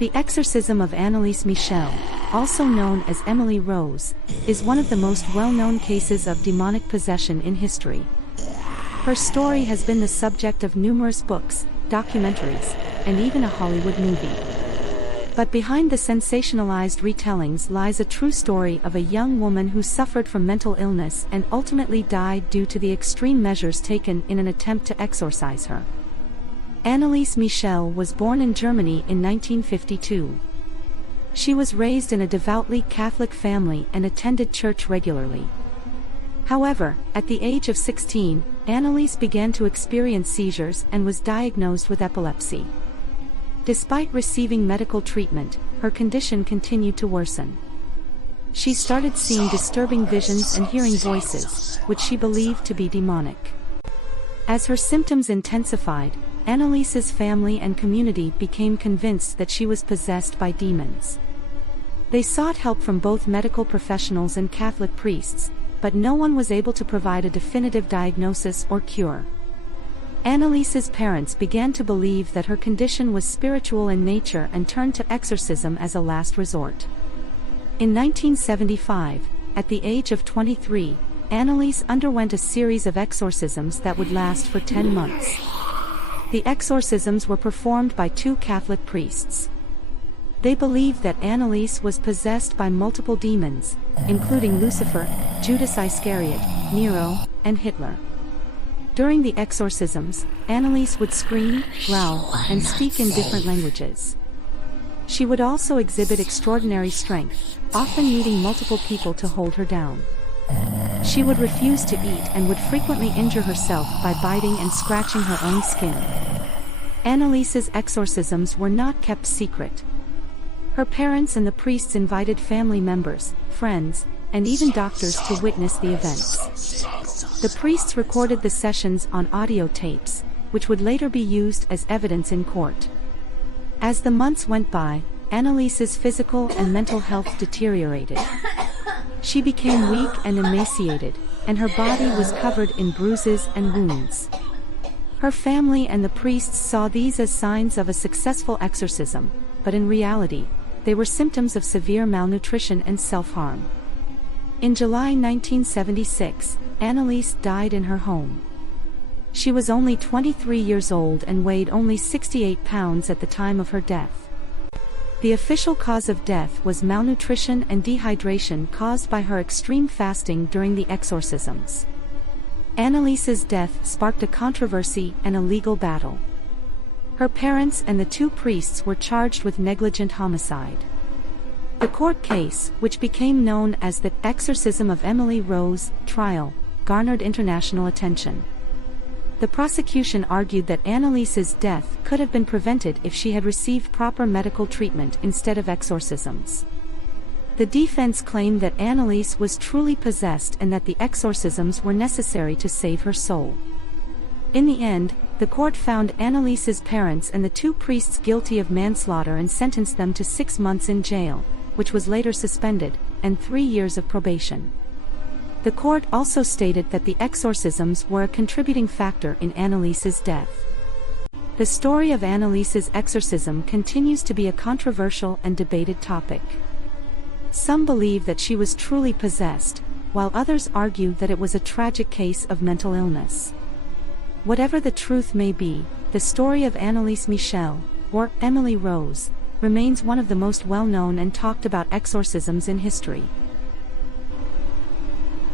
The Exorcism of Anneliese Michel, also known as Emily Rose, is one of the most well-known cases of demonic possession in history. Her story has been the subject of numerous books, documentaries, and even a Hollywood movie. But behind the sensationalized retellings lies a true story of a young woman who suffered from mental illness and ultimately died due to the extreme measures taken in an attempt to exorcise her. Anneliese Michel was born in Germany in 1952. She was raised in a devoutly Catholic family and attended church regularly. However, at the age of 16, Anneliese began to experience seizures and was diagnosed with epilepsy. Despite receiving medical treatment, her condition continued to worsen. She started seeing disturbing visions and hearing voices, which she believed to be demonic. As her symptoms intensified, Anneliese's family and community became convinced that she was possessed by demons. They sought help from both medical professionals and Catholic priests, but no one was able to provide a definitive diagnosis or cure. Anneliese's parents began to believe that her condition was spiritual in nature and turned to exorcism as a last resort. In 1975, at the age of 23, Anneliese underwent a series of exorcisms that would last for 10 months. The exorcisms were performed by 2 Catholic priests. They believed that Anneliese was possessed by multiple demons, including Lucifer, Judas Iscariot, Nero, and Hitler. During the exorcisms, Anneliese would scream, growl, and speak in different languages. She would also exhibit extraordinary strength, often needing multiple people to hold her down. She would refuse to eat and would frequently injure herself by biting and scratching her own skin. Anneliese's exorcisms were not kept secret. Her parents and the priests invited family members, friends, and even doctors to witness the events. The priests recorded the sessions on audio tapes, which would later be used as evidence in court. As the months went by, Anneliese's physical and mental health deteriorated. She became weak and emaciated, and her body was covered in bruises and wounds. Her family and the priests saw these as signs of a successful exorcism, but in reality, they were symptoms of severe malnutrition and self-harm. In July 1976, Anneliese died in her home. She was only 23 years old and weighed only 68 pounds at the time of her death. The official cause of death was malnutrition and dehydration caused by her extreme fasting during the exorcisms. Anneliese's death sparked a controversy and a legal battle. Her parents and the 2 priests were charged with negligent homicide. The court case, which became known as the Exorcism of Emily Rose trial, garnered international attention. The prosecution argued that Anneliese's death could have been prevented if she had received proper medical treatment instead of exorcisms. The defense claimed that Anneliese was truly possessed and that the exorcisms were necessary to save her soul. In the end, the court found Anneliese's parents and the 2 priests guilty of manslaughter and sentenced them to 6 months in jail, which was later suspended, and 3 years of probation. The court also stated that the exorcisms were a contributing factor in Anneliese's death. The story of Anneliese's exorcism continues to be a controversial and debated topic. Some believe that she was truly possessed, while others argue that it was a tragic case of mental illness. Whatever the truth may be, the story of Anneliese Michel, or Emily Rose, remains one of the most well-known and talked about exorcisms in history.